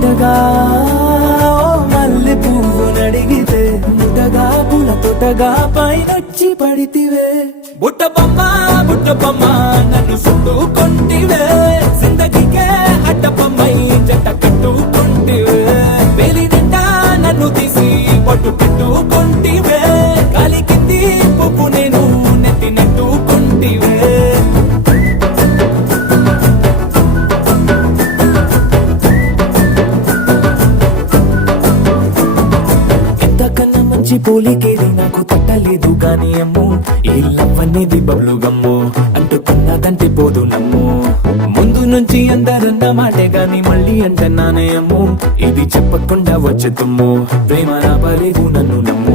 తోటగా ఓ మల్లె పువ్వు నడిగితే ముటగా పుల తోటగా పైనొచ్చి పడితివే. బుట్ట బొమ్మ బుట్ట బొమ్మ నన్ను సుట్టు కొంటివే. చుట్టుకొంటివే అడ్డ బొమ్మై జట్ట కట్టుకుంటివే వేలి నిండా నన్ను తీసి పట్టు పెట్టుకుంటివే గాలి కింది పువ్వు నేను నెత్తి నెట్టుకుంటివే ఎంతకన్నా మంచి పోలికేది నాకు తట్టలేదు కానీ అమ్ము ఈ లవ్ అనేది బబ్లు గమ్ము అంటుకున్నదంటే పోదు నమ్ము. ముందు నుంచి అందరన్న మాటే గాని మళ్ళీ అంటున్నానే అమ్ము. ఇది చెప్పకుండా వచ్చే తుమ్ము ప్రేమ రాబలేదు నన్ను నమ్ము.